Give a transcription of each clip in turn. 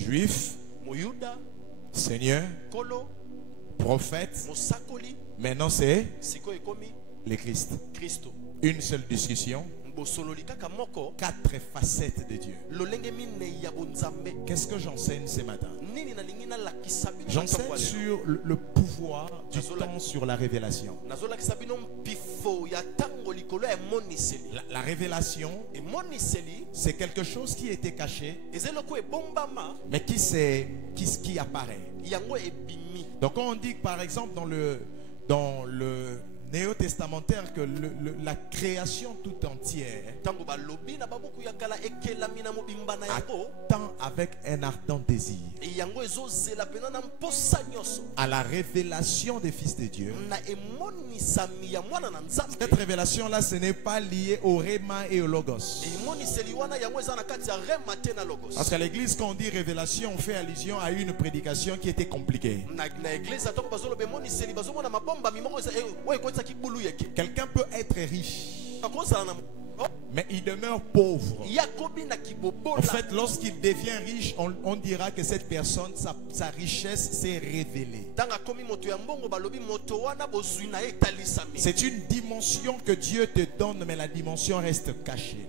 Juif, Seigneur, prophète. Maintenant c'est le Christ. Une seule discussion. 4 facettes de Dieu. Qu'est-ce que j'enseigne ce matin? J'enseigne sur le pouvoir du temps sur la révélation. La révélation, c'est quelque chose qui était caché, mais qui apparaît. Donc quand on dit par exemple dans le néo-testamentaire que la création tout entière attend avec un ardent désir à la révélation des fils de Dieu. Cette révélation-là, ce n'est pas lié au Réma et au Logos. Parce qu'à l'église, quand on dit révélation, on fait allusion à une prédication qui était compliquée. Quelqu'un peut être riche, mais il demeure pauvre. En fait, lorsqu'il devient riche, on dira que cette personne, sa richesse s'est révélée. C'est une dimension que Dieu te donne, mais la dimension reste cachée.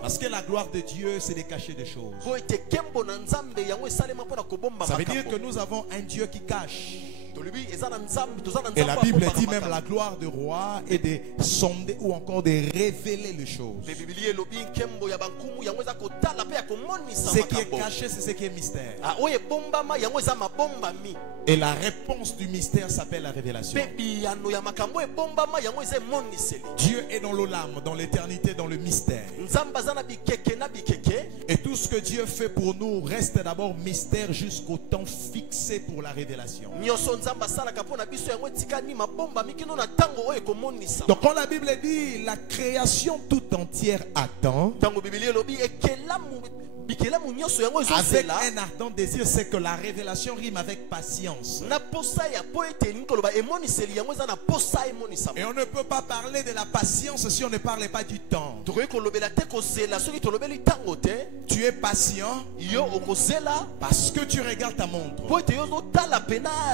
Parce que la gloire de Dieu, c'est de cacher des choses. Ça veut dire que nous avons un Dieu qui cache. Et la Bible dit même la gloire du roi est de sonder ou encore de révéler les choses. Ce qui est caché, c'est ce qui est mystère. Et la réponse du mystère s'appelle la révélation. Dieu est dans l'Olam, dans l'éternité, dans le mystère. Et tout ce que Dieu fait pour nous reste d'abord mystère jusqu'au temps fixé pour la révélation. Donc quand la Bible dit la création tout entière attend, avec un ardent désir, c'est que la révélation rime avec patience. Et on ne peut pas parler de la patience si on ne parle pas du temps. Tu es patient parce que tu regardes ta montre.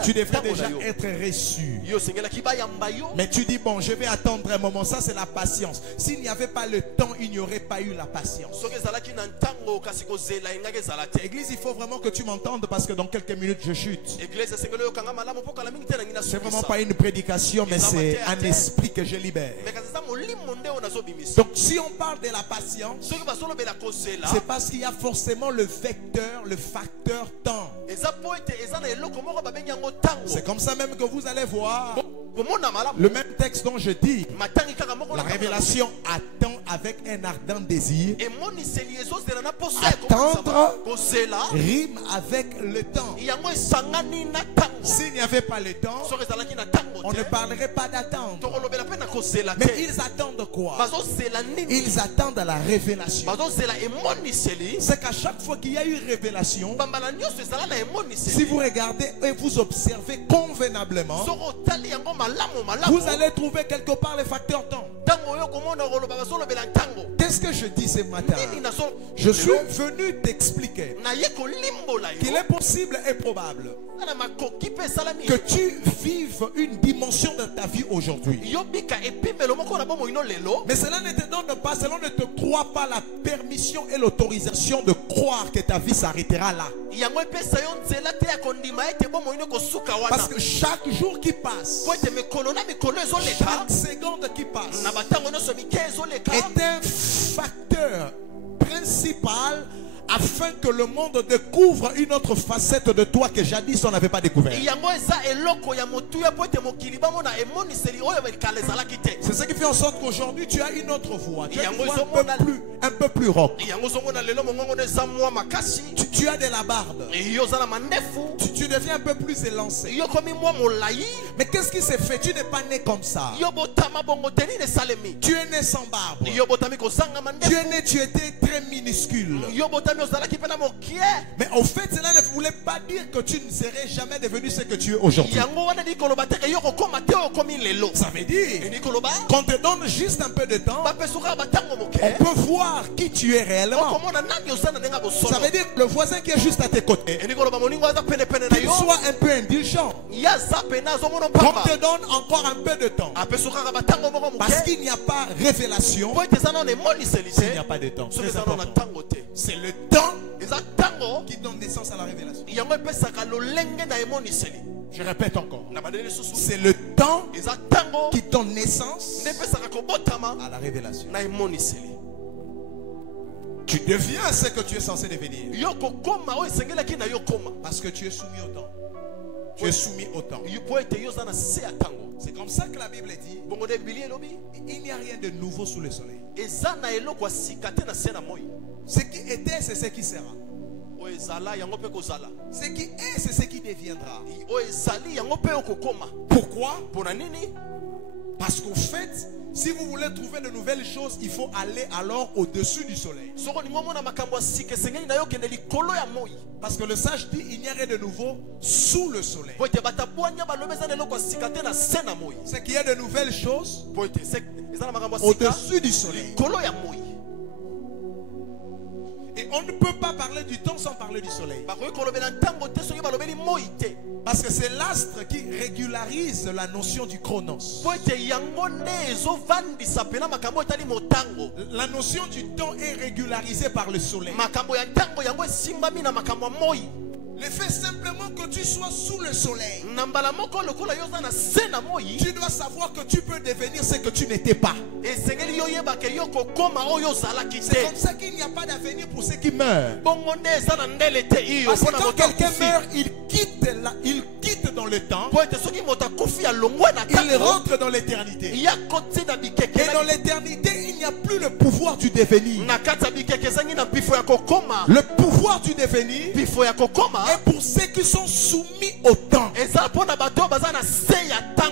Tu devrais déjà être reçu. Mais tu dis bon, je vais attendre un moment. Ça c'est la patience. S'il n'y avait pas le temps, il n'y aurait pas eu la patience. Église, il faut vraiment que tu m'entendes parce que dans quelques minutes je chute. C'est vraiment pas une prédication, mais c'est un esprit que je libère. Donc si on parle de la patience, c'est parce qu'il y a forcément le vecteur, le facteur temps. C'est comme ça même que vous allez voir le même texte dont je dis. La révélation attend avec un ardent désir. Attendre rime avec le temps. S'il n'y avait pas le temps, on ne parlerait pas d'attendre. Mais ils attendent quoi? Ils attendent la révélation. C'est qu'à chaque fois qu'il y a eu révélation, si vous regardez et vous observez convenablement, vous allez trouver quelque part le facteur temps. Qu'est-ce que je dis ce matin? Je suis venu t'expliquer qu'il est possible et probable que tu vives une dimension de ta vie aujourd'hui. Mais cela ne te donne pas, cela ne te croit pas la permission et l'autorisation de croire que ta vie s'arrêtera là. Parce que chaque jour qui passe, chaque seconde qui passe est un facteur principal afin que le monde découvre une autre facette de toi que jadis on n'avait pas découvert. C'est ce qui fait en sorte qu'aujourd'hui tu as une autre voix. Tu as une voix un peu plus rock. Tu as de la barbe. Tu deviens un peu plus élancé. Mais qu'est-ce qui s'est fait? Tu n'es pas né comme ça. Tu es né sans barbe. Tu es né, tu étais très minuscule. Mais au fait, cela ne voulait pas dire que tu ne serais jamais devenu ce que tu es aujourd'hui. Ça veut dire qu'on te donne juste un peu de temps. On peut voir qui tu es réellement. Ça veut dire que le voisin qui est juste à tes côtés, qu'il soit un peu indulgent, qu'on te donne encore un peu de temps. Parce qu'il n'y a pas révélation s'il n'y a pas de temps. C'est le temps qui donne naissance à la révélation. Je répète encore. C'est le temps qui donne naissance à la révélation. Tu deviens ce que tu es censé devenir. Parce que tu es soumis au temps. Tu es soumis au temps. C'est comme ça que la Bible dit. Il n'y a rien de nouveau sous le soleil. Ce qui était, c'est ce qui sera. Ce qui est, c'est ce qui deviendra. Pourquoi? Parce qu'au fait, si vous voulez trouver de nouvelles choses, il faut aller alors au-dessus du soleil. Parce que le sage dit, il n'y a rien de nouveau sous le soleil. Ce qui est de nouvelles choses au-dessus du soleil. Et on ne peut pas parler du temps sans parler du soleil. Parce que c'est l'astre qui régularise la notion du chronos. La notion du temps est régularisée par le soleil. Le fait simplement que tu sois sous le soleil, tu dois savoir que tu peux devenir ce que tu n'étais pas. C'est comme ça qu'il n'y a pas d'avenir pour ceux qui meurent. Parce que quand quelqu'un meurt, il quitte dans le temps, il rentre dans l'éternité. Et dans l'éternité, il n'y a plus le pouvoir du devenir. Le pouvoir du devenir est pour ceux qui sont soumis au temps.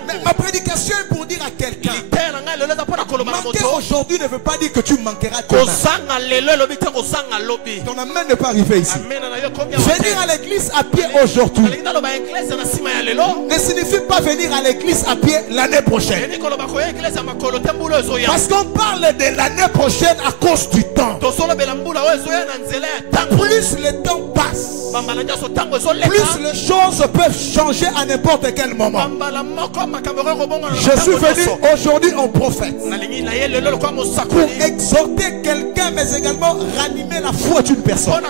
Mais ma prédication est pour dire à quelqu'un: manquer aujourd'hui ne veut pas dire que tu manqueras demain. Ton amen ne peut pas arriver ici. Venir à l'église à pied aujourd'hui ne signifie pas venir à l'église à pied l'année prochaine. Parce qu'on parle de l'année prochaine à cause du temps. Plus le temps passe, plus les choses peuvent changer à n'importe quel moment. Je suis venu aujourd'hui en prophète pour exhorter quelqu'un, mais également ranimer la foi d'une personne.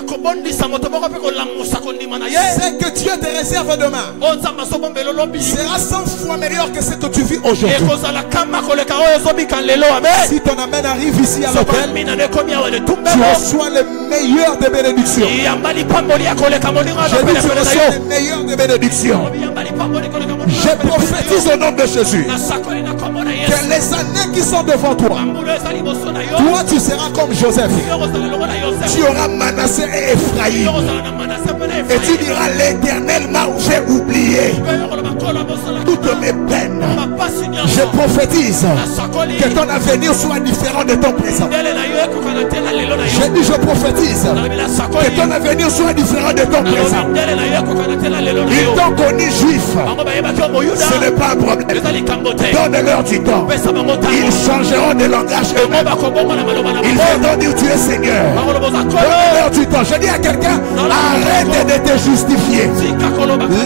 Ce que Dieu te réserve demain sera 100 fois meilleur que ce que tu vis aujourd'hui. Si ton amen arrive ici à l'hôtel, tu reçois le meilleur des bénédictions. Je dis, tu reçois le meilleur des bénédictions. Je prophétise au nom de Jésus que les années qui sont devant toi, toi tu seras comme Joseph. Tu auras Manassé et Ephraïm. Et tu diras: l'Éternel m'a oublié toutes mes peines. Je prophétise que ton avenir soit différent de ton présent. Je dis, je prophétise que ton avenir soit différent de ton présent. Ils t'ont connu juif, ce n'est pas un problème. Donne-leur du temps. Ils changeront de langage eux-mêmes. Ils vont dire: tu es Seigneur. Donne-leur du temps. Je dis à quelqu'un: arrête de te justifier.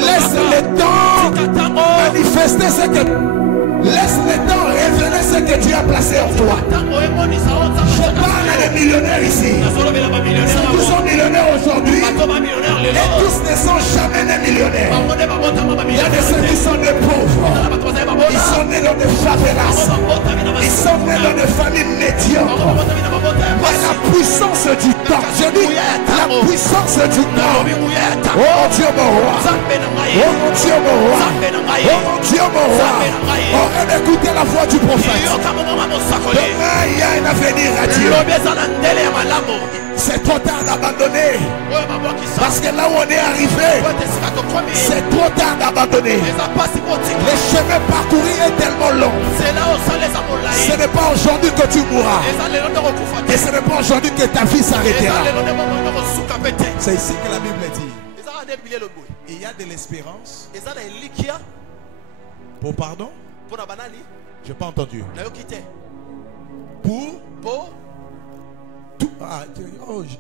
Laisse le temps manifester ce que... Laisse le temps révéler ce que Dieu a placé en toi. Je parle des millionnaires ici. Ceux qui sont millionnaires aujourd'hui, et tous ne sont jamais des millionnaires. Il y a de ceux qui sont des pauvres. Ils sont nés dans des favelas. Ils sont nés dans des familles médiocres. Mais la puissance du temps, je dis la puissance du temps. Oh Dieu mon roi. Oh mon Dieu mon roi. Oh mon Dieu mon roi. Écoutez la voix du prophète. Demain, il y a un avenir à Dieu. C'est trop tard d'abandonner. Parce que là où on est arrivé, c'est trop tard d'abandonner. Le chemin parcouru est tellement long. Ce n'est pas aujourd'hui que tu mourras. Et ce n'est pas aujourd'hui que ta vie s'arrêtera. C'est ici que la Bible dit: il y a de l'espérance pour pardon. Je n'ai pas entendu.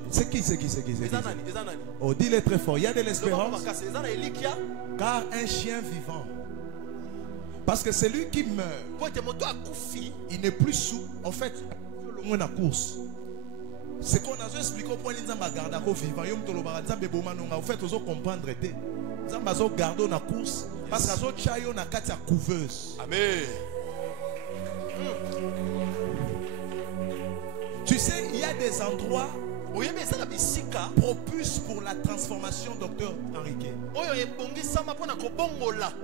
C'est qui? Oh, dis-le très fort. Il y a de l'espérance. Car un chien vivant. Parce que celui qui meurt, il n'est plus sous. En fait, le la course. C'est qu'on a expliqué au point de vivant. En fait, vous comprendre. Vous avez gardé la course. Parce que vous avez une couveuse. Amen. Tu sais, il y a des endroits propices pour la transformation, docteur Henrique.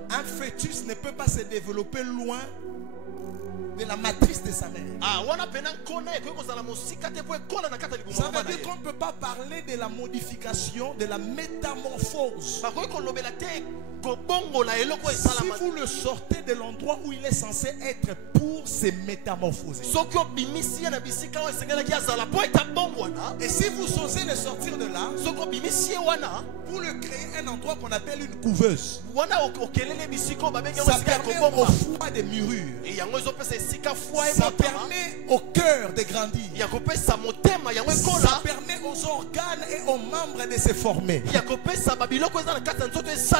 Un fœtus ne peut pas se développer loin de la matrice de sa mère. Ça veut dire qu'on ne peut pas parler de la modification, de la métamorphose. Si vous le sortez de l'endroit où il est censé être pour se métamorphoser. Et si vous osez le sortir de là, vous le créez un endroit qu'on appelle une couveuse. Ça permet au foie de mûrir. Ça permet au cœur de grandir. Ça permet aux organes et aux membres de se former.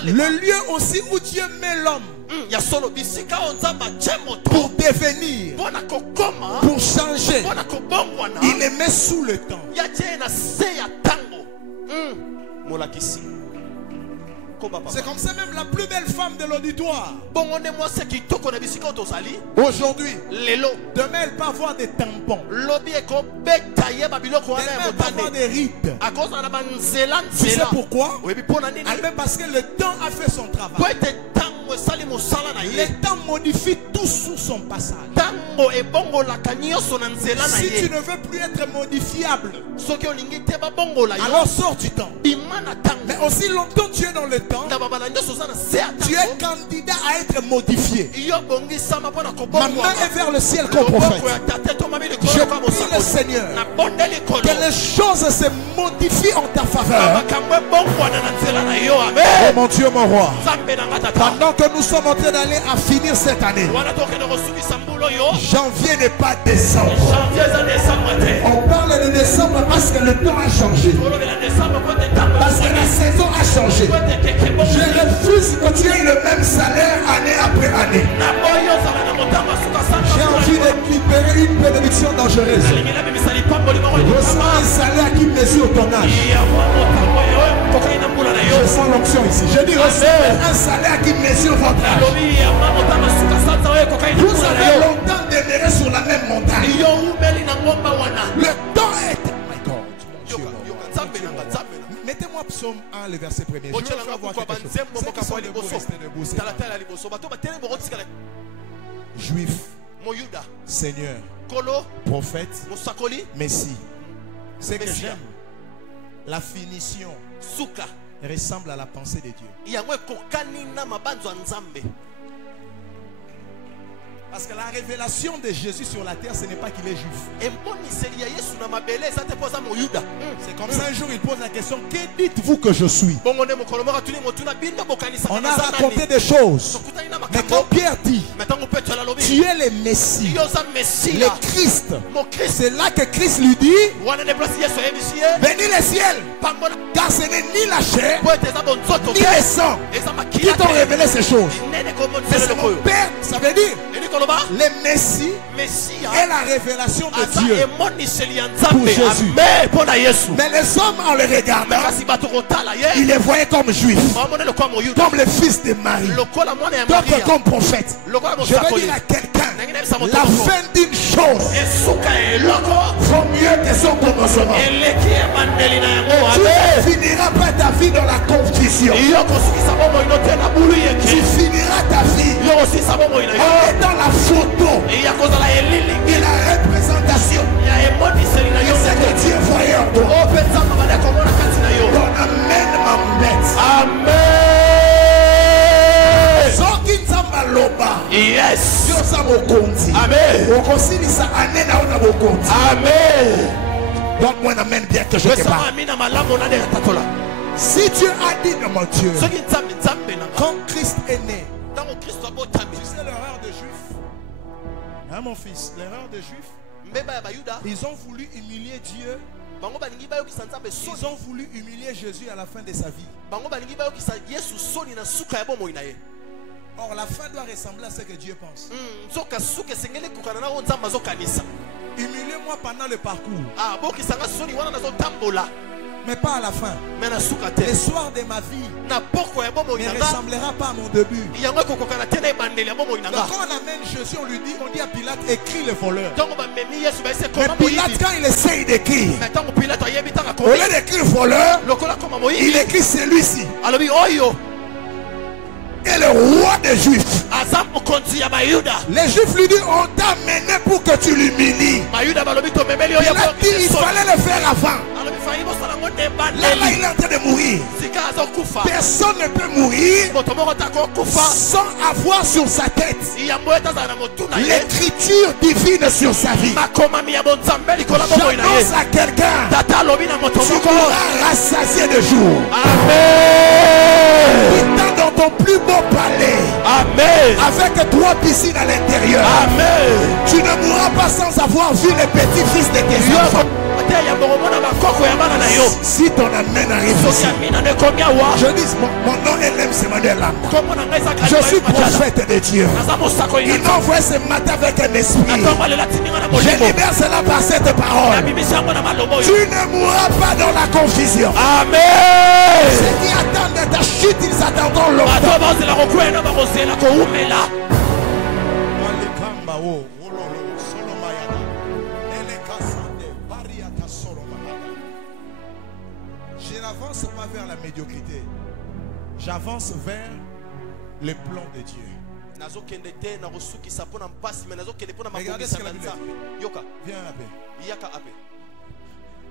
Le lieu aussi où Dieu met l'homme pour devenir, pour changer, il le met sous le temps. C'est comme ça même la plus belle femme de l'auditoire. Aujourd'hui, demain elle peut avoir des tampons. Elle peut avoir des rides. Tu sais pourquoi? Parce que le temps a fait son travail. Le temps modifie tout sous son passage. Si tu ne veux plus être modifiable, alors sors du temps. Mais aussi longtemps tu es dans le temps, tu es candidat à être modifié. Ma main est vers le ciel comme prophète. Je prie le Seigneur que les choses se modifient en ta faveur. Oh mon Dieu, mon roi, pendant que nous sommes en train d'aller à finir cette année, janvier n'est pas décembre. On parle de décembre parce que le temps a changé, parce que la saison a changé. Je refuse de continuer le même salaire année après année. J'ai envie de libérer une bénédiction dangereuse. Reçois un salaire qui mesure ton âge. Je sens l'onction ici. Je dis reçois un salaire qui mesure votre âge. Vous avez longtemps demeuré sur la même montagne. Le temps est... Mettez-moi Psaume 1, le verset 1er. Je veux faire voir quelque chose. Ceux qui sont debout, restez debout. Juif, Seigneur, prophète, Messie. Ce que j'aime, la finition ressemble à la pensée de Dieu. Parce que la révélation de Jésus sur la terre, ce n'est pas qu'il est juif. C'est comme ça un jour il pose la question: que dites-vous que je suis? On a raconté des choses. Mais quand Pierre dit tu es le Messie, le Christ, c'est là que Christ lui dit: bénis le ciel, car ce n'est ni la chair ni le sang qui t'ont révélé ces choses. Mais c'est mon Père. Ça veut dire le Messie est la révélation de Dieu pour Jésus. Mais les hommes, en le regardant, ils les voyaient comme juifs, comme le fils de Marie, d'autres comme prophètes. Je veux dire à quelqu'un, la fin d'une chose vaut mieux que son commencement. Tu ne finiras pas ta vie dans la confusion. Tu finiras ta vie en étant la photo et la représentation de ce que Dieu voyait en toi. Donc amen, amen. Yes. Amen. Donne-moi un amen bien que je te parle. Si Dieu a dit de mon Dieu, quand Christ est né, tu sais l'erreur de juif, hein mon fils, l'erreur de juif, Ils ont voulu humilier Dieu. Ils ont voulu humilier Jésus à la fin de sa vie. Or, la fin doit ressembler à ce que Dieu pense. Humiliez-moi pendant le parcours, mais pas à la fin. Le soir de ma vie ne ressemblera pas à mon début. Donc quand on amène Jésus, on dit à Pilate, écris le voleur. Mais Pilate, quand il essaye d'écrire, au lieu d'écrire voleur, il écrit celui-ci est le roi des Juifs. Les Juifs lui disent, on t'a amené pour que tu l'humilies. Il a dit, il fallait le faire avant. Là, il est en train de mourir. Personne ne peut mourir sans avoir sur sa tête l'écriture divine sur sa vie. J'annonce à quelqu'un, tu mourras rassasié de jour. Amen. Dans ton plus beau palais. Amen. Avec 3 piscines à l'intérieur. Amen. Tu ne mourras pas sans avoir vu les petits-fils de tes enfants. Si ton amen arrive ici, je dis, mon nom est Lem Emmanuel Lam. Je suis prophète de Dieu. Il m'a envoyé ce matin avec un esprit. Je libère cela par cette parole. Tu ne mourras pas dans la confusion. Amen. Ceux qui attendent ta chute, ils attendront longtemps. Je n'avance pas vers la médiocrité. J'avance vers le plan de Dieu. Regardez ce que la Bible dit. Viens à paix.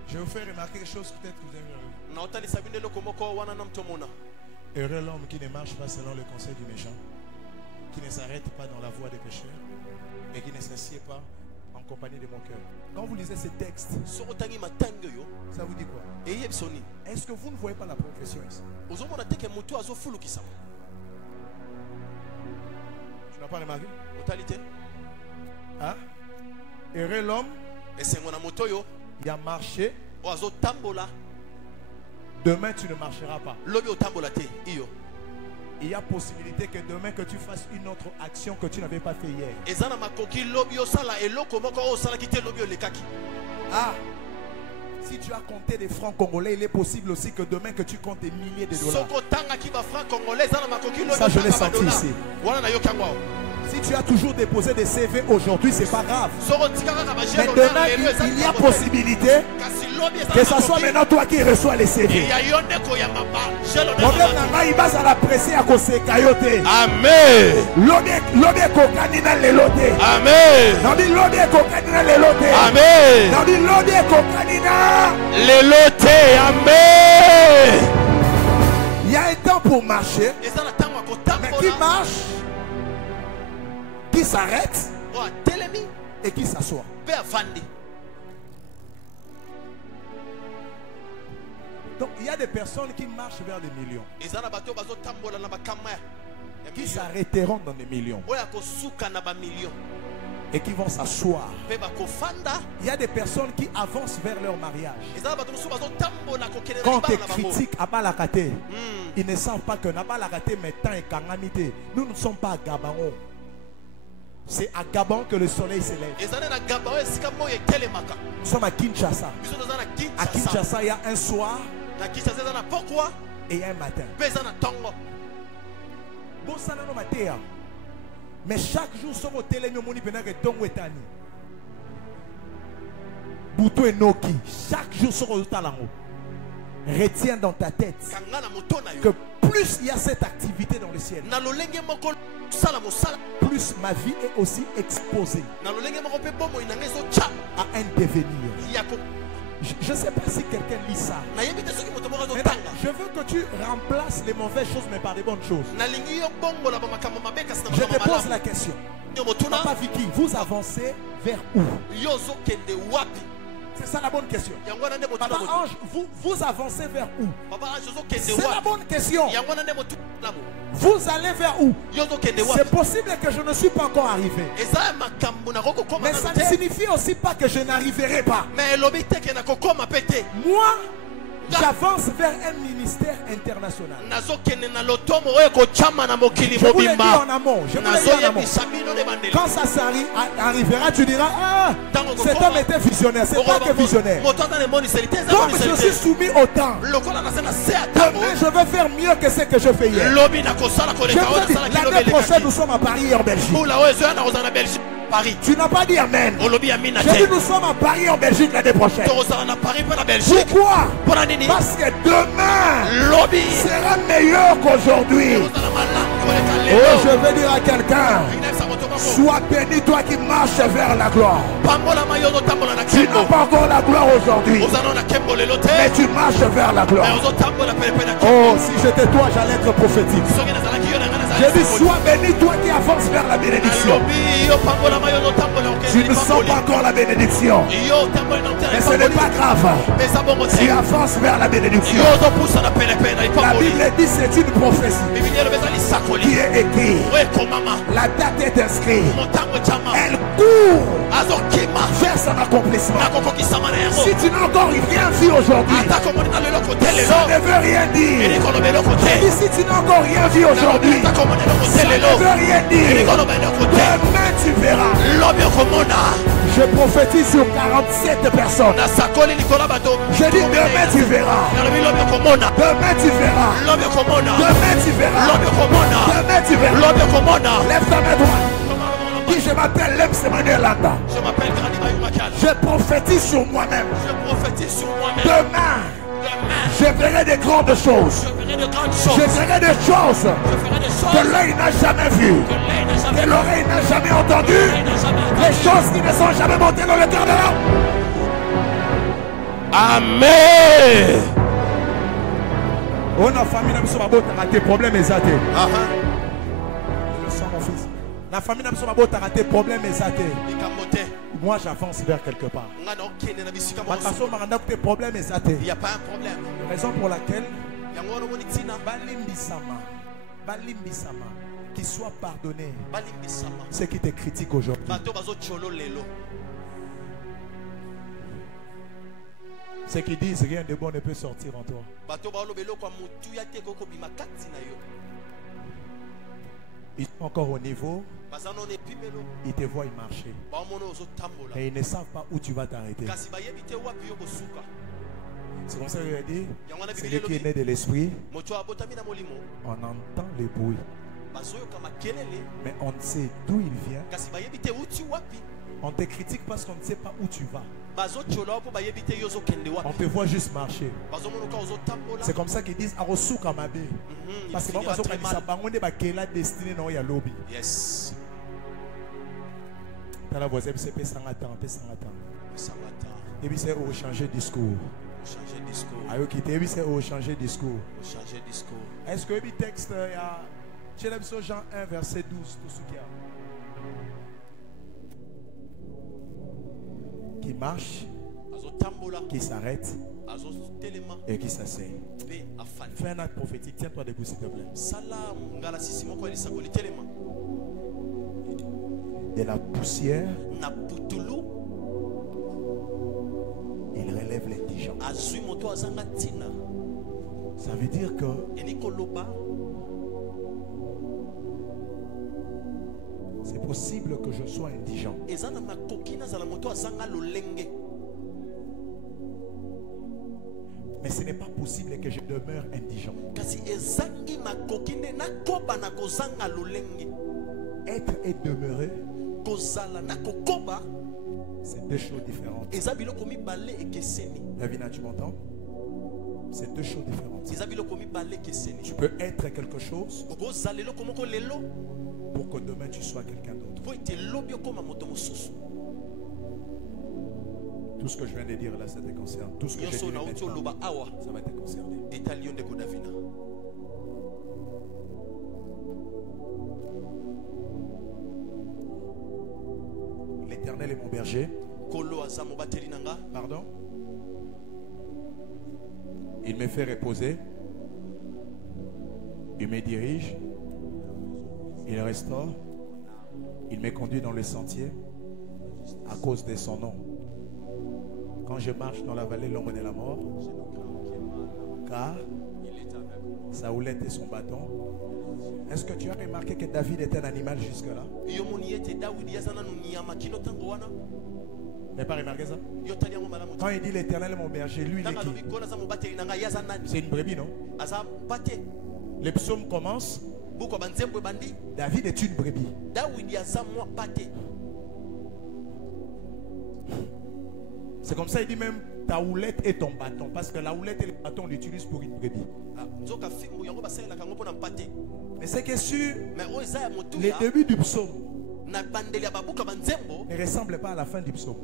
Je vais vous faire remarquer quelque chose peut-être que vous avez vu. Heureux l'homme qui ne marche pas selon le conseil du méchant, qui ne s'arrête pas dans la voie des pécheurs et qui ne s'assied pas en compagnie de mon cœur. Quand vous lisez ces textes, ça vous dit quoi? Est-ce que vous ne voyez pas la profession ici? Tu n'as pas remarqué? Hein? Heureux l'homme qui a marché. Demain tu ne marcheras pas. Il y a possibilité que demain que tu fasses une autre action que tu n'avais pas fait hier. Ah, si tu as compté des francs congolais, il est possible aussi que demain que tu comptes des milliers de dollars. Ça je l'ai senti ici. Si tu as toujours déposé des CV aujourd'hui, c'est pas grave. Mais demain, il y a possibilité que ce soit maintenant toi qui reçois les CV. Problème n'a il va à la presser à cause de Kayote. Amen. L'obé kokanina lelote. Amen. Nandi l'obé kokanina lelote. Amen. Nandi l'obé kokanina lelote. Amen. Il y a un temps pour marcher. Mais qui marche, qui s'arrête et qui s'assoit. Donc il y a des personnes qui marchent vers des millions, qui s'arrêteront dans des millions et qui vont s'asseoir. Il y a des personnes qui avancent vers leur mariage. Quand on te critique à Balakate, ils ne savent pas que Nabalakate maintenant est Kangamité. Nous ne sommes pas à Gabaron. C'est à Gabon que le soleil s'élève. Nous sommes à Kinshasa. À Kinshasa, il y a un soir et un matin. Mais chaque jour, sur le télé, nous avons Boutou et Noki. Chaque jour, sur le talango. Retiens dans ta tête que plus il y a cette activité dans le ciel, plus ma vie est aussi exposée à un devenir. Je ne sais pas si quelqu'un lit ça. Je veux que tu remplaces les mauvaises choses mais par des bonnes choses. Je te pose la question. Papa Vicky, vous avancez vers où? C'est ça la bonne question. Papa Ange, vous avancez vers où? C'est la bonne question. Vous allez vers où? C'est possible que je ne suis pas encore arrivé. Mais ça ne signifie aussi pas que je n'arriverai pas. Moi, j'avance vers un ministère international. Je vous l'ai dit en amont. Quand ça arrivera, tu diras, ah, cet homme était visionnaire. C'est pas que visionnaire. Comme je suis soumis au temps, demain je vais faire mieux que ce que je fais hier. Je vous dis, l'année prochaine nous sommes à Paris en Belgique. Paris. Tu n'as pas dit Amen. J'ai dit nous sommes à Paris en Belgique l'année prochaine. Pourquoi? Parce que demain sera meilleur qu'aujourd'hui. Oh, je vais dire à quelqu'un, sois béni toi qui marches vers la gloire. Tu n'as pas encore la gloire aujourd'hui, mais tu marches vers la gloire. Oh, si j'étais toi, j'allais être prophétique. J'ai dit, sois béni toi qui avances vers la bénédiction. Tu ne sens pas encore la bénédiction, mais ce n'est pas grave. Tu avances vers la bénédiction. La Bible dit c'est une prophétie qui est écrite. La date est inscrite. Elle court vers son accomplissement. Si tu n'as encore rien vu aujourd'hui, ça ne veut rien dire. Et si tu n'as encore rien vu aujourd'hui, ça ne veut rien dire. Demain tu verras. Je prophétise sur 47 personnes. Je dis demain tu verras. Demain tu verras. Demain tu verras. Demain tu verras. Lève ta main droite. Dis je m'appelle Lems Emmanuel Landa. Je prophétise sur moi-même. Demain je verrai des grandes choses. Je verrai des choses que l'œil n'a jamais vues, que l'oreille n'a jamais entendues, les choses qui ne sont jamais montées dans le cœur de l'homme. Amen. On a famille n'a pas raté problème exact. Le sang mon fils. La famille n'a pas raté problème exact. Moi j'avance vers quelque part. Il n'y a pas un problème. Raison pour laquelle qu'il soit pardonné ceux qui te critiquent aujourd'hui. Ceux qui disent rien de bon ne peut sortir en toi. Ils sont encore au niveau. Ils te voient y marcher. Et ils ne savent pas où tu vas t'arrêter. C'est comme ça qu'il a dit. Celui qui est né de l'esprit, on entend les bruits, mais on ne sait d'où il vient. On te critique parce qu'on ne sait pas où tu vas. On te voit juste marcher. C'est comme ça qu'ils disent Arosuka Mabe. Parce que yes. La voix c'est et puis c'est au changer discours. Ayo quitter et puis c'est au changer discours. Est-ce que le texte il y a Jean 1 verset 12 tout ce qu'il y a qui marche, qui s'arrête et qui s'asseye. Fais un acte prophétique. Tiens-toi debout s'il te plaît. De la poussière, il relève l'indigent. Ça veut dire que c'est possible que je sois indigent. Mais ce n'est pas possible que je demeure indigent. Être et demeurer, c'est deux choses différentes. Davina, tu m'entends? C'est deux choses différentes. Tu peux être quelque chose pour que demain tu sois quelqu'un d'autre. Tout ce que je viens de dire là, ça te concerne. Tout ce que je dis maintenant, ça va te concerner. L'Éternel est mon berger. Pardon? Il me fait reposer. Il me dirige. Il restaure. Il me conduit dans le sentier à cause de son nom. Quand je marche dans la vallée de l'ombre de la mort, car sa houlette et son bâton. Est-ce que tu as remarqué que David était un animal jusque-là? Mais pas remarqué ça? Quand il dit l'Éternel est mon berger, lui il est qui? C'est une brebis, non? Les psaumes commencent. David est une brebis. C'est comme ça il dit même ta houlette et ton bâton. Parce que la houlette et le bâton on l'utilise pour une brebis. Mais c'est que sur les débuts du psaume ne ressemble pas à la fin du psaume.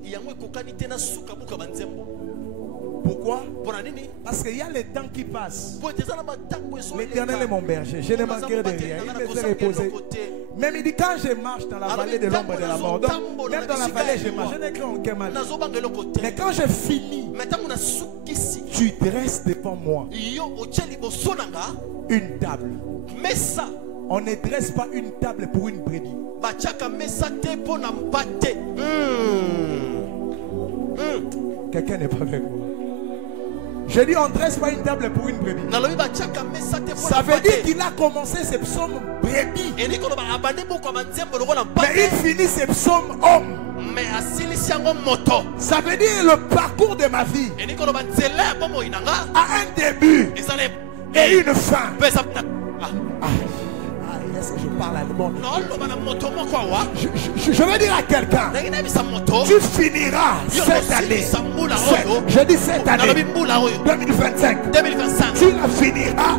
Pourquoi? Parce qu'il y a le temps qui passe. L'Éternel est mon berger, je ne manquerai de rien. Il me fait reposer. Même il dit quand je marche dans la vallée de l'ombre de la mort, donc, même dans la vallée je marche, je n'ai craint aucun mal. Mais quand je finis, tu dresses devant moi une table. On ne dresse pas une table pour une brebis. Quelqu'un n'est pas avec moi. Je dis on ne dresse pas une table pour une brebis. Ça veut dire qu'il a commencé ses psaumes brebis. Mais il finit ses psaumes homme. Ça veut dire le parcours de ma vie a un début et une fin. Est-ce que je parle allemand? Je veux dire à quelqu'un, tu finiras cette année. Je dis cette année 2025. Tu la finiras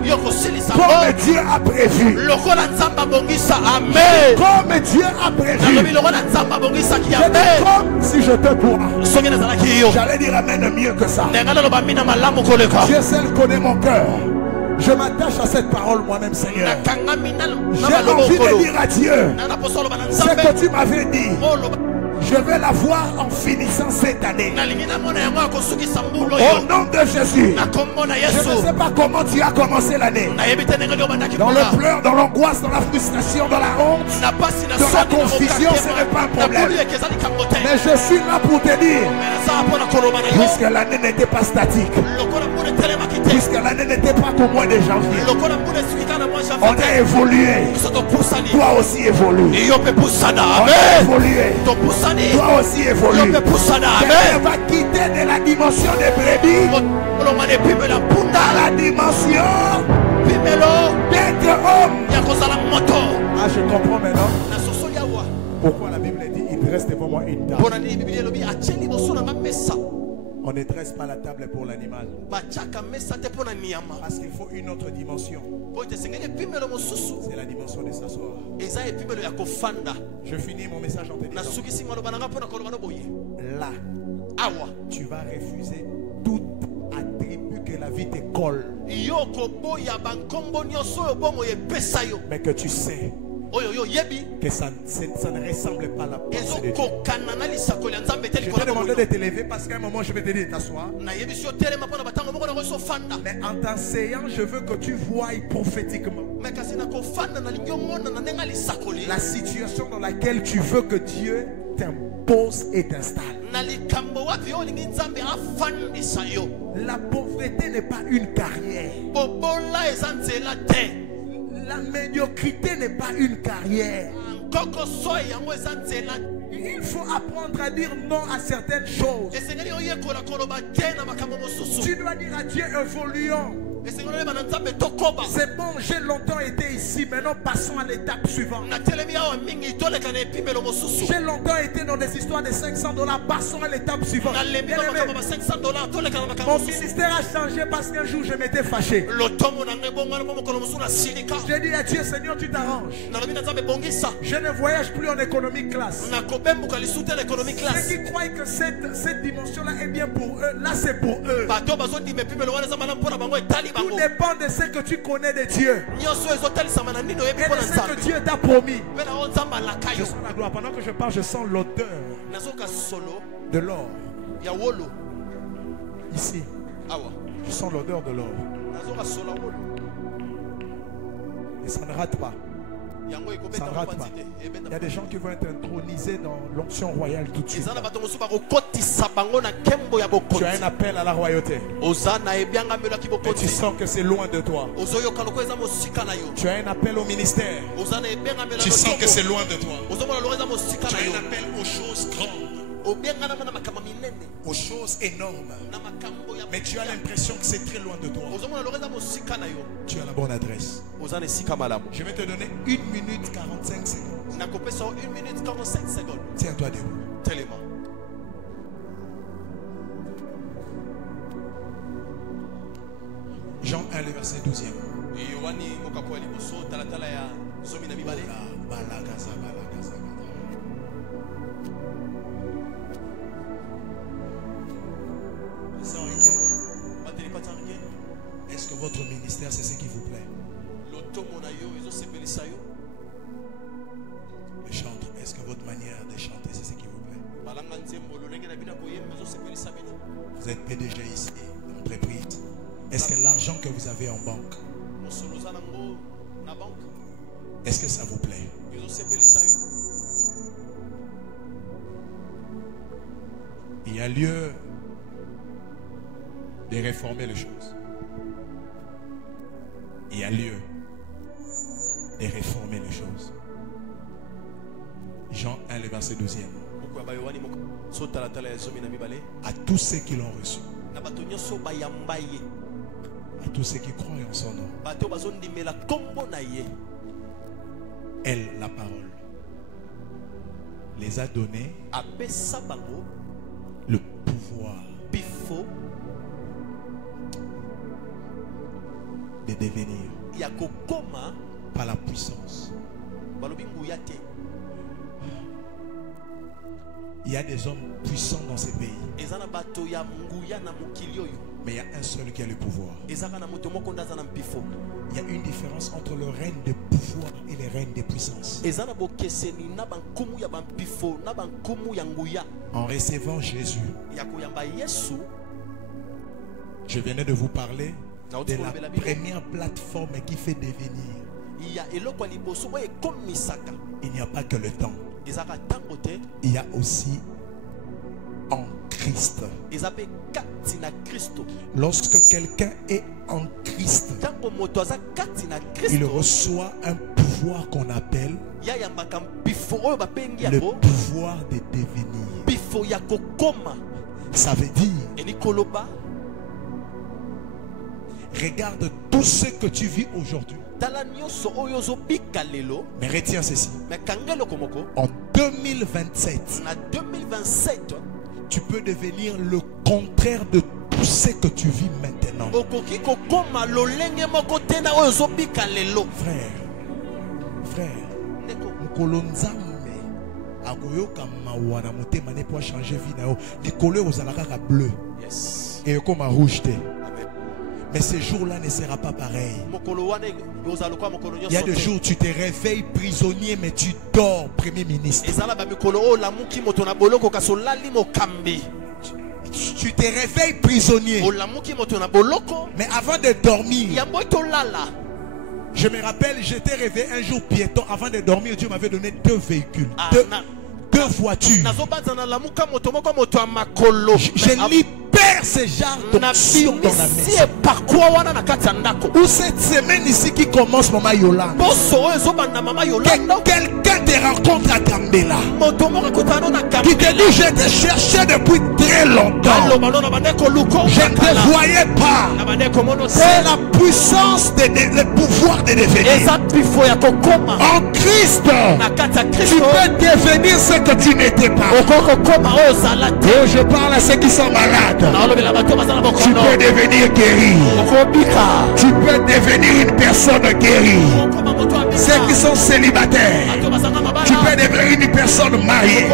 comme Dieu a prévu. Amen. Comme Dieu a prévu. Comme si je te pourrais. J'allais dire amen mieux que ça. Dieu seul connaît mon cœur. Je m'attache à cette parole moi-même, Seigneur. J'ai envie de dire à Dieu ce que tu m'avais dit. Je vais la voir en finissant cette année. Au nom de Jésus. Je ne sais pas comment tu as commencé l'année. Dans le pleur, dans l'angoisse, dans la frustration, dans la honte, dans la confusion, ce n'est pas un problème. Mais je suis là pour te dire, puisque l'année n'était pas statique, puisque l'année n'était pas qu'au mois de janvier, on a évolué. Toi aussi évolue. On a évolué. Toi aussi évolue. Quelqu'un va quitter de la dimension des brebis dans la dimension d'être homme. Ah, je comprends maintenant pourquoi la Bible dit il reste devant moi une table. On ne dresse pas la table pour l'animal. Parce qu'il faut une autre dimension. C'est la dimension de s'asseoir. Je finis mon message en te disant, là, tu vas refuser tout attribut que la vie te colle. Mais que tu sais que ça ne ressemble pas à la pensée de Dieu. Je t'ai demandé de te lever parce qu'à un moment je vais te dire t'asseoir. Mais en t'enseignant, je veux que tu voies prophétiquement la situation dans laquelle tu veux que Dieu t'impose et t'installe. La pauvreté n'est pas une carrière. La médiocrité n'est pas une carrière. Il faut apprendre à dire non à certaines choses. Tu dois dire à Dieu évoluons. C'est bon, j'ai longtemps été ici, maintenant passons à l'étape suivante. J'ai longtemps été dans des histoires de $500, passons à l'étape suivante. Mon ministère a changé parce qu'un jour je m'étais fâché. J'ai dit à Dieu, Seigneur, tu t'arranges. Je ne voyage plus en économie classe. Ceux qui croient que cette dimension-là est bien pour eux, là c'est pour eux. Tout dépend de ce que tu connais de Dieu et de ce que Dieu t'a promis. Je sens la gloire. Pendant que je parle, je sens l'odeur de l'or. Ici, je sens l'odeur de l'or. Et ça ne rate pas. Ça ne rate pas. Il y a des gens qui vont être intronisés dans l'onction royale tout de suite. Tu as un appel à la royauté. Et tu sens que c'est loin de toi. Tu as un appel au ministère. Tu sens que c'est loin de toi. Tu as un appel aux choses grandes, aux choses énormes. Mais tu as l'impression que c'est très loin de toi. Tu as la bonne adresse. Je vais te donner 1 minute 45 secondes. 1 minute 45 secondes. Tiens-toi debout. Tellement. Jean 1, le verset 12e. Est-ce que votre ministère, c'est ce qui vous plaît? Le chantre, est-ce que votre manière de chanter, c'est ce qui vous plaît? Vous êtes PDG ici, entreprise. Est-ce que l'argent que vous avez en banque, est-ce que ça vous plaît? Il y a lieu de réformer les choses. Il y a lieu de réformer les choses. Jean 1, le verset 12e. À tous ceux qui l'ont reçu, à tous ceux qui croient en son nom, elle, la parole, les a donné le pouvoir de devenir par la puissance. Il y a des hommes puissants dans ces pays, mais il y a un seul qui a le pouvoir. Il y a une différence entre le règne de pouvoir et le règne de puissance. En recevant Jésus, je venais de vous parler de la première plateforme qui fait devenir. Il n'y a pas que le temps. Il y a aussi en Christ. Lorsque quelqu'un est en Christ, il reçoit un pouvoir qu'on appelle le pouvoir de devenir. Ça veut dire, regarde tout ce que tu vis aujourd'hui. Mais retiens ceci. En 2027, tu peux devenir le contraire de tout ce que tu vis maintenant. Frère, et comme rouge. Mais ce jour-là ne sera pas pareil. Il y a des jours où tu te réveilles prisonnier, mais tu dors Premier ministre. Tu te réveilles prisonnier, mais avant de dormir, je me rappelle, j'étais réveillé un jour piéton. Avant de dormir, Dieu m'avait donné 2 véhicules, 2 voitures. Je libère ce genre d'option dans la maison. Ou cette semaine ici qui commence, Maman Yolande, quelqu'un te rencontre à Gambela, qui te dit: je te cherchais depuis très longtemps, je ne te voyais pas. C'est la puissance, le pouvoir de devenir. En Christ, tu peux devenir ce que tu n'étais pas. Et je parle à ceux qui sont malades. Tu peux devenir guéri. Tu peux devenir une personne guérie. Ceux qui sont célibataires, tu peux devenir une personne mariée.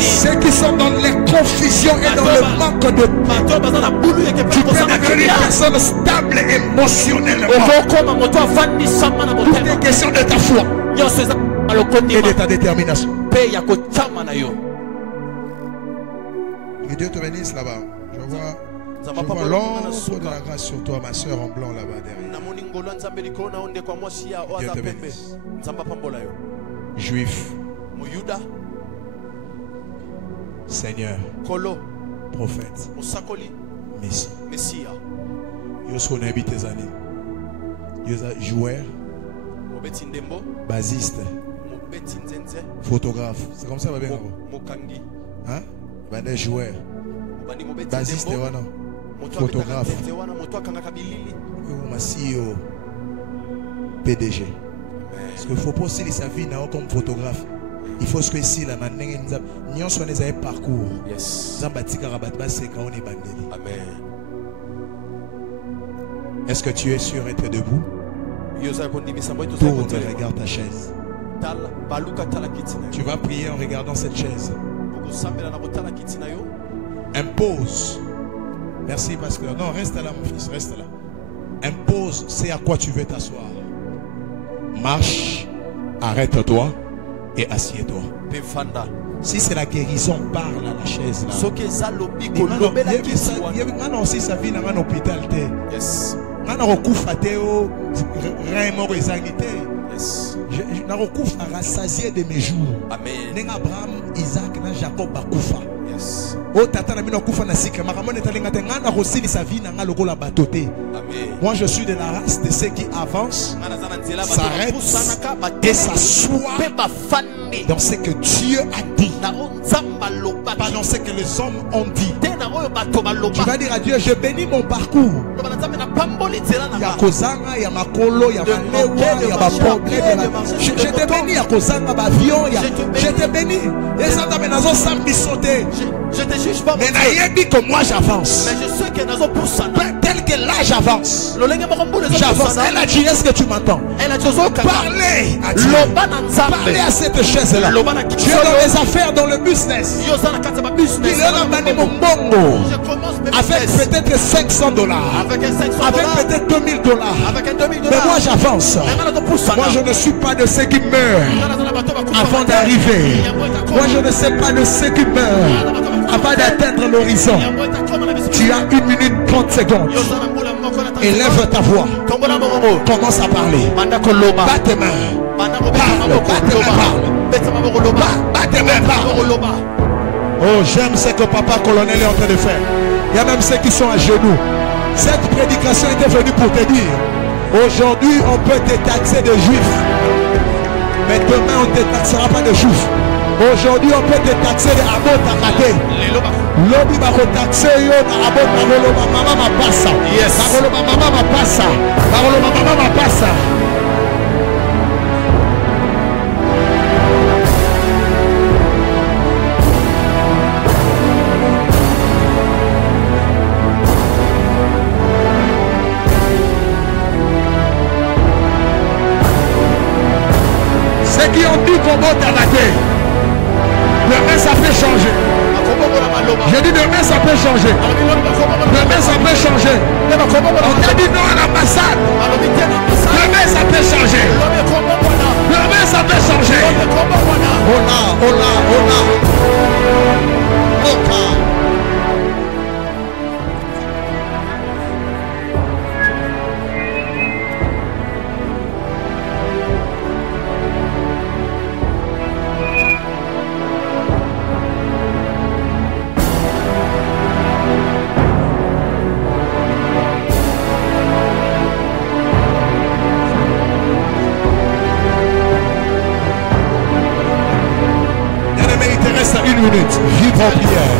Ceux qui sont dans les confusions et dans le manque de paix, tu peux devenir une personne stable émotionnellement. Tout est question de ta foi et de ta détermination. Que Dieu te bénisse là-bas. Je vois l'ombre de la grâce sur toi, ma soeur en blanc là-bas derrière. Dieu te bénisse. Juif, Seigneur, prophète, Messie. Yosko n'habite tes années. Yosa joueur, basiste, photographe. C'est comme ça va bien. Hein? Des joueurs, basiste, photographe, CEO, PDG. Parce qu'il ne faut pas aussi sa vie comme photographe. Il faut que ici, la manière nous avons un parcours. Amen. Est-ce que tu es sûr d'être debout? Tourne et regarde ta chaise. Tu vas prier en regardant cette chaise. Impose. Merci pasteur. Non, reste là mon fils, reste là. Impose, c'est à quoi tu veux t'asseoir. Marche, arrête-toi et assieds-toi. Si c'est la guérison, parle à la chaise là. Non, si ça vient dans un hôpital, je rassasié de mes jours. Amen. Abraham, Isaac, Jacob, Bakufa. Yes. Moi je suis de la race de ceux qui avancent, s'arrêtent et s'assoient dans ce que Dieu a dit, pas dans ce que les hommes ont dit. Tu vas dire à Dieu, je bénis mon parcours. Il y a Kozanga, il y a Makolo, il y a Malewa, il y a ma problème. Je te bénis à Kozanga, avion, je te bénis. Et ça t'amène à sauter. Je te juge pas. Mais n'ayez que moi j'avance. Mais je sais que nous avons tel que là j'avance. J'avance. Elle a dit, est-ce que tu m'entends? Parlez à Dieu. Parlez à cette chaise là. Tu es dans les affaires, dans le business. Il est là mon bongo. Avec peut-être $500. Avec peut-être $2000. Mais moi j'avance. Moi je ne suis pas de ceux qui meurent avant d'arriver. Moi je ne sais pas de ceux qui meurent avant d'atteindre l'horizon. Tu as 1 minute 30 secondes. Élève ta voix. Commence à parler. Bats tes mains. Parle. Bats tes mains. Parle. Oh, j'aime ce que papa colonel est en train de faire. Il y a même ceux qui sont à genoux. Cette prédication était venue pour te dire, aujourd'hui on peut te taxer de juif, mais demain on ne te taxera pas de juif. Aujourd'hui on peut te taxer de Abo Takate. Lobi bako taxé yo na Abo Takoloba mama mapasa. Yes. Takoloba mama mapasa. Takoloba mama mapasa. Ceux qui ont dit qu'on va t'arrêter, demain ça peut changer. J'ai dit demain ça peut changer. Demain ça peut changer. On t'a dit non à l'ambassade. Demain ça peut changer. Demain ça peut changer. Vive en prière.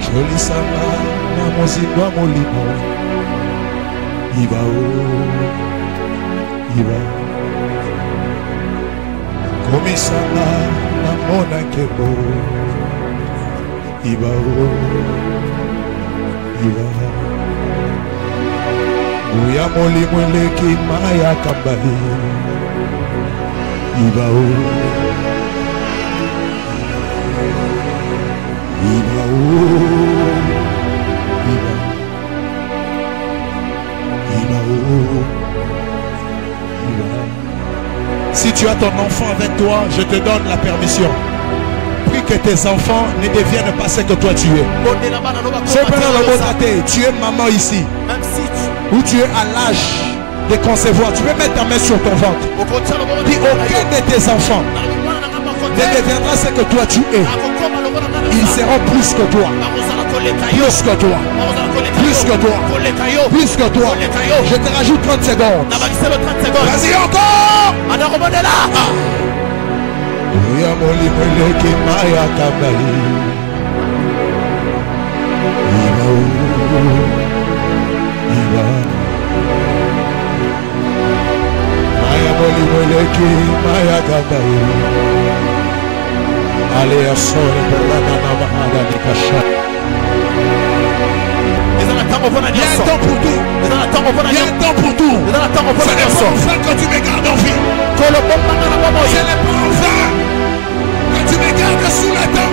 Joli samba na mozindwa molimo. Iba. Komisanga na mona kebo. Iba. Uya molimo eleki maya kambali. Iba. Iba. Si tu as ton enfant avec toi, je te donne la permission. Prie que tes enfants ne deviennent pas ce que toi tu es. Tu es maman ici. Ou tu es à l'âge de concevoir. Tu peux mettre ta main sur ton ventre. Dis aucun de tes enfants ne deviendra ce que toi tu es. Ils seront plus que toi. Plus que toi. Plus que toi. Plus que toi. Je te rajoute 30 secondes. Vas-y encore. Allez, à sort pour la nana de Kacha. Il y a un temps pour tout. Il y a un temps pour tout. Ce n'est pas en vain quand tu me gardes en vie. Ce n'est pas en vain quand tu me gardes sous la dent.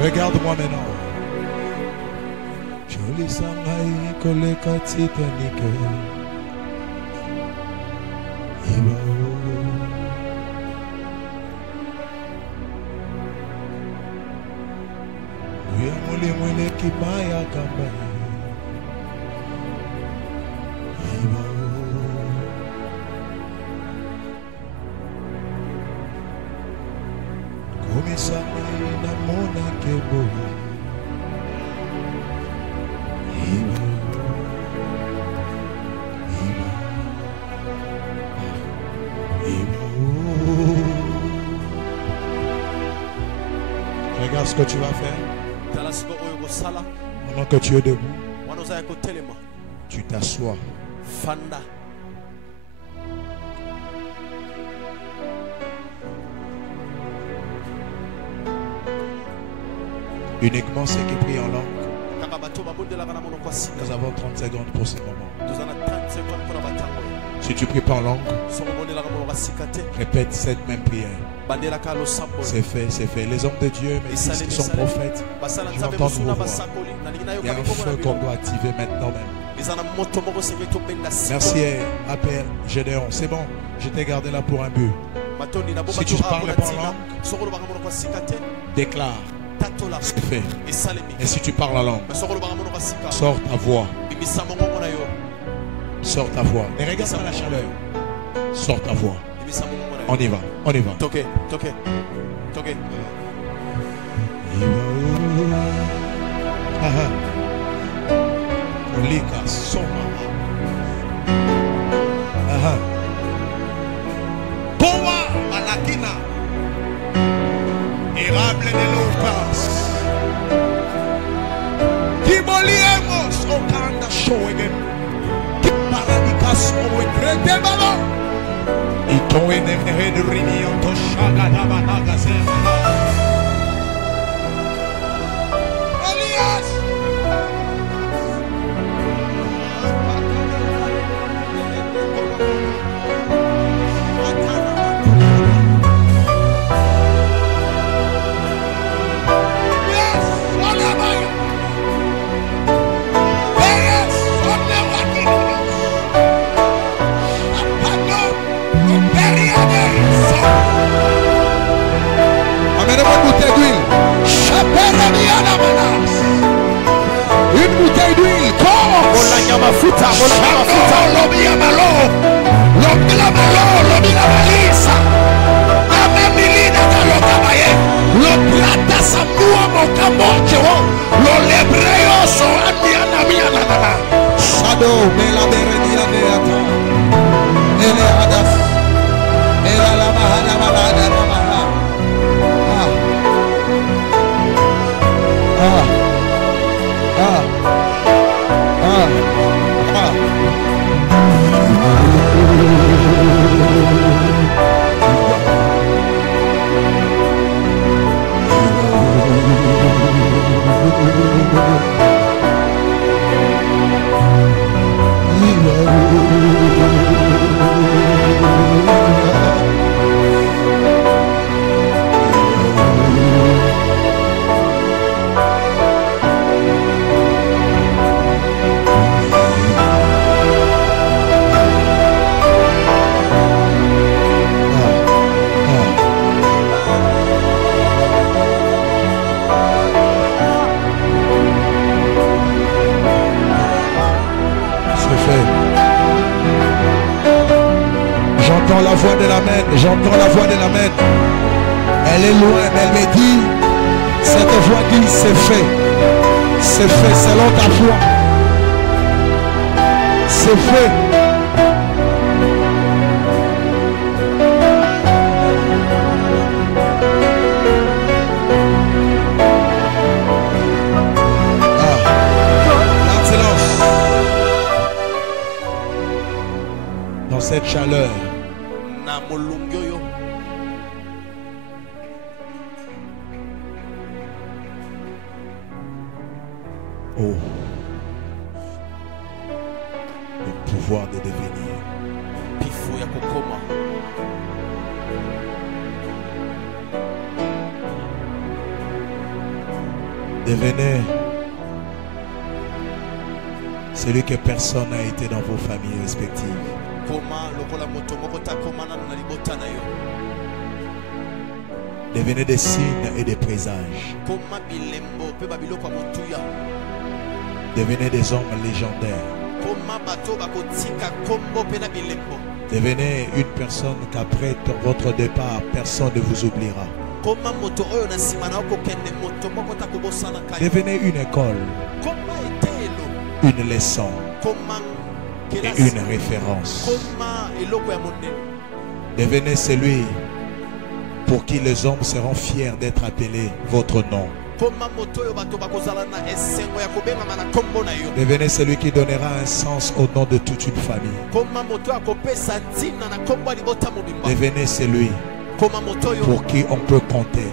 Regarde-moi maintenant. Joli sangai koleka Titanic. Uya mole mole kibaya kamba. Regarde ce que tu vas faire. Pendant que tu es debout, tu t'assois. Uniquement ceux qui prient en langue. Nous avons 30 secondes pour ce moment. Si tu ne pries pas en langue, répète cette même prière. C'est fait, c'est fait. Les hommes de Dieu, mais ceux qui sont prophètes, j'entends vos voix. Il y a un feu qu'on doit activer maintenant même. Merci, appel Gédéon. C'est bon, je t'ai gardé là pour un but. Si tu parles pas en langue, déclare. C'est fait. Et si tu parles en langue, sors ta voix. Sors ta voix. Ne regarde pas la chaleur. Sors ta voix. On y va. On y va. Toqué. Olika soma. Poa malakina. Érable de l'Ocas. Kiboliemos okanda showegem. Kiparadikas owekrete balo. Ito enemne de rini onto shaga daba nagazema. Elias. Une bouteille d'huile, J'entends la voix de l'amen. J'entends la voix de l'amen. Elle est loin, mais elle me dit, cette voix dit, c'est fait. C'est fait selon ta foi. C'est fait. Dans cette chaleur, oh, le pouvoir de devenir. Devenez celui que personne n'a été dans vos familles respectives. Devenez des signes et des présages. Devenez des hommes légendaires. Devenez une personne qu'après votre départ, personne ne vous oubliera. Devenez une école, une leçon et une référence. Devenez celui pour qui les hommes seront fiers d'être appelés votre nom. Devenez celui qui donnera un sens au nom de toute une famille. Devenez celui pour qui on peut compter.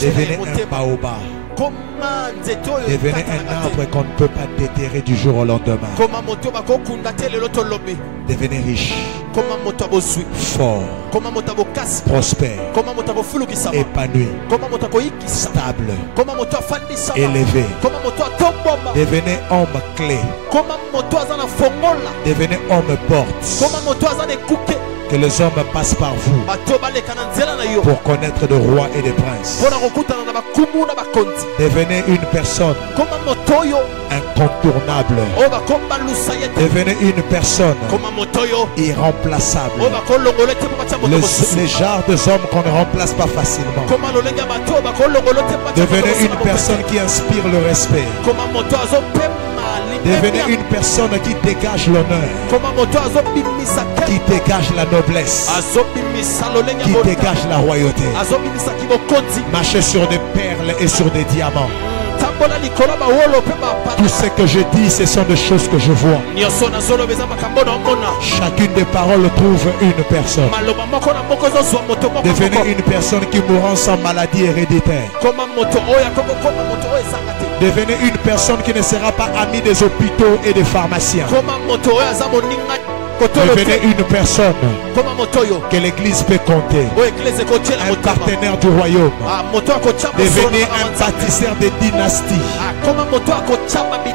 Devenez un baobab. Devenez un arbre qu'on ne peut pas déterrer du jour au lendemain. Devenez riche, fort, prospère, épanoui, stable, élevé. Devenez homme clé. Devenez homme porte. Que les hommes passent par vous pour connaître des rois et des princes. Devenez une personne incontournable. Devenez une personne irremplaçable. Les genres des hommes qu'on ne remplace pas facilement. Devenez une personne qui inspire le respect. Devenez une personne qui dégage l'honneur, qui dégage la noblesse, qui dégage la royauté. Marchez sur des perles et sur des diamants. Tout ce que je dis, ce sont des choses que je vois. Chacune des paroles trouve une personne. Devenez une personne qui mourra sans maladie héréditaire. Devenez une personne qui ne sera pas amie des hôpitaux et des pharmaciens. Devenez une personne que l'église peut compter. Un partenaire du royaume. Devenez un bâtisseur des dynasties.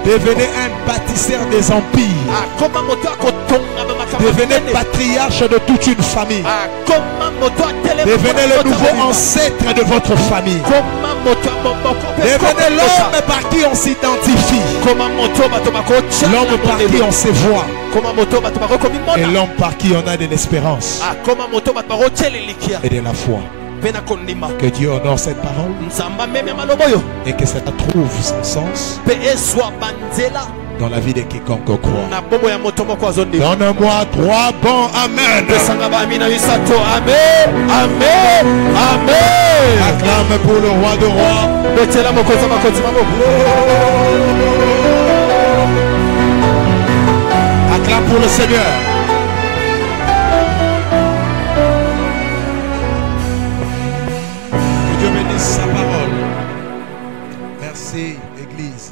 Devenez un bâtisseur des empires. Devenez patriarche de toute une famille. Devenez le nouveau ancêtre de votre famille. Devenez l'homme par qui on s'identifie. L'homme par qui on se voit. Et l'homme par qui on a de l'espérance et de la foi. Que Dieu honore cette parole et que ça trouve son sens dans la vie de quiconque croit. Donne-moi 3 bons amen. Amen. Amen. Amen. Acclame pour le roi de rois. Acclame pour le Seigneur. Que Dieu bénisse sa parole. Merci, Église.